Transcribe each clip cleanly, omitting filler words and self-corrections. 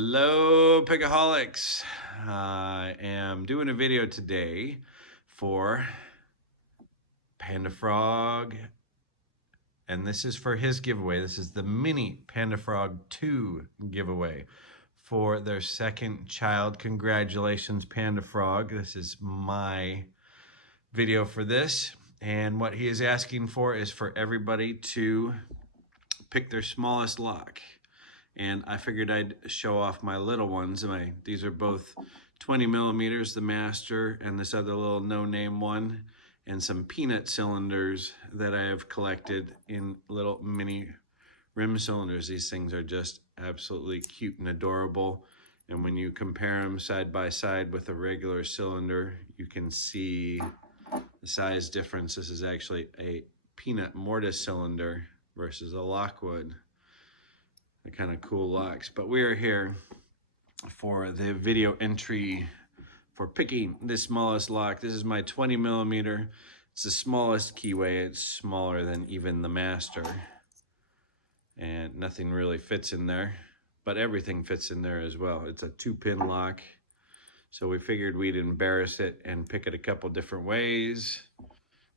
Hello, Pickaholics. I am doing a video today for Panda Frog, and this is for his giveaway. This is the mini Panda Frog 2 giveaway for their second child. Congratulations, Panda Frog. This is my video for this, and what he is asking for is for everybody to pick their smallest lock. And I figured I'd show off my little ones. These are both 20 millimeters, the master, and this other little no-name one, and some peanut cylinders that I have collected in little mini rim cylinders. These things are just absolutely cute and adorable. And when you compare them side by side with a regular cylinder, you can see the size difference. This is actually a peanut mortise cylinder versus a Lockwood. They're kind of cool locks, but we are here for the video entry for picking the smallest lock. This is my 20 millimeter. It's the smallest keyway. It's smaller than even the master, and nothing really fits in there, but everything fits in there as well. It's a 2-pin lock, so we figured we'd embarrass it and pick it a couple different ways.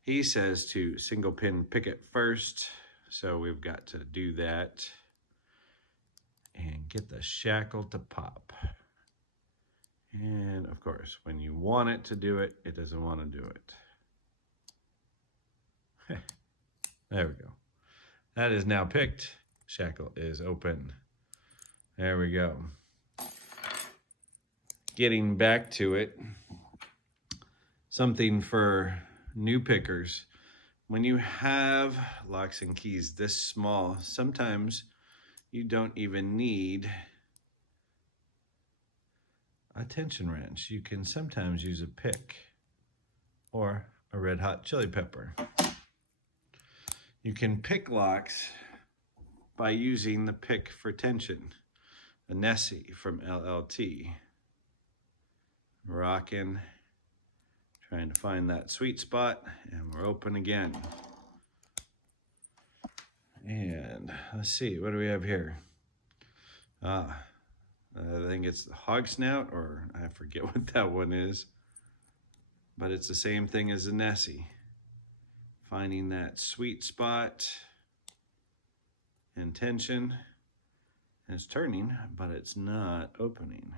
He says to single pin pick it first, so we've got to do that and get the shackle to pop. And of course, when you want it to do it, it doesn't want to do it. There we go. That is now picked. Shackle is open. There we go. Getting back to it, something for new pickers. When you have locks and keys this small, sometimes you don't even need a tension wrench. You can sometimes use a pick or a red hot chili pepper. You can pick locks by using the pick for tension, a Nessie from LLT. Rocking, trying to find that sweet spot, and we're open again. And let's see, what do we have here? I think it's the hog snout, or I forget what that one is, but it's the same thing as the Nessie. Finding that sweet spot and tension, and it's turning, but it's not opening.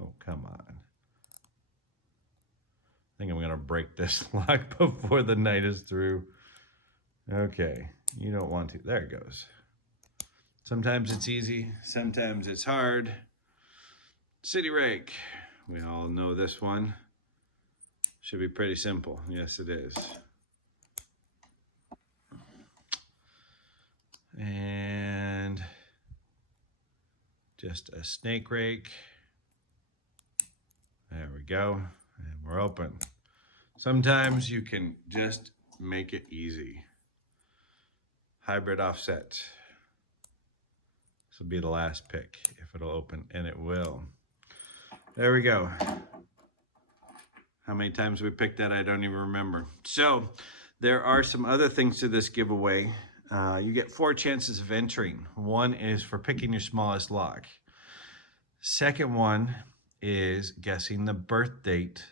Oh, come on. I think I'm gonna break this lock before the night is through. Okay, you don't want to. There it goes. Sometimes it's easy, sometimes it's hard. City rake. We all know this one. Should be pretty simple. Yes, it is. And just a snake rake. There we go. And we're open. Sometimes you can just make it easy. Hybrid offset. This will be the last pick if it'll open, and it will. There we go. How many times we picked that, I don't even remember. So there are some other things to this giveaway. You get 4 chances of entering. One is for picking your smallest lock. Second one is guessing the birth date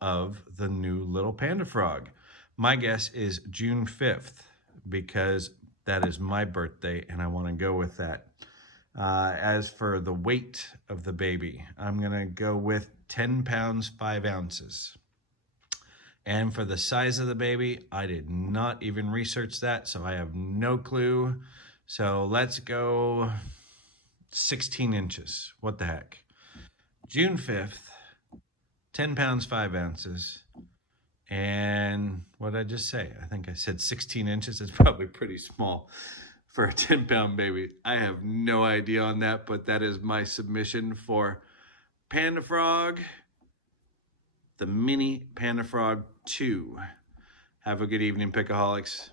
of the new little Panda Frog. My guess is June 5th because that is my birthday and I want to go with that. As for the weight of the baby, I'm going to go with 10 pounds, 5 ounces. And for the size of the baby, I did not even research that, so I have no clue. So let's go 16 inches. What the heck? June 5th, 10 pounds, 5 ounces. And what did I just say? I think I said 16 inches. It's probably pretty small for a 10-pound baby. I have no idea on that, but that is my submission for Panda Frog, the mini Panda Frog 2. Have a good evening, Pickaholics.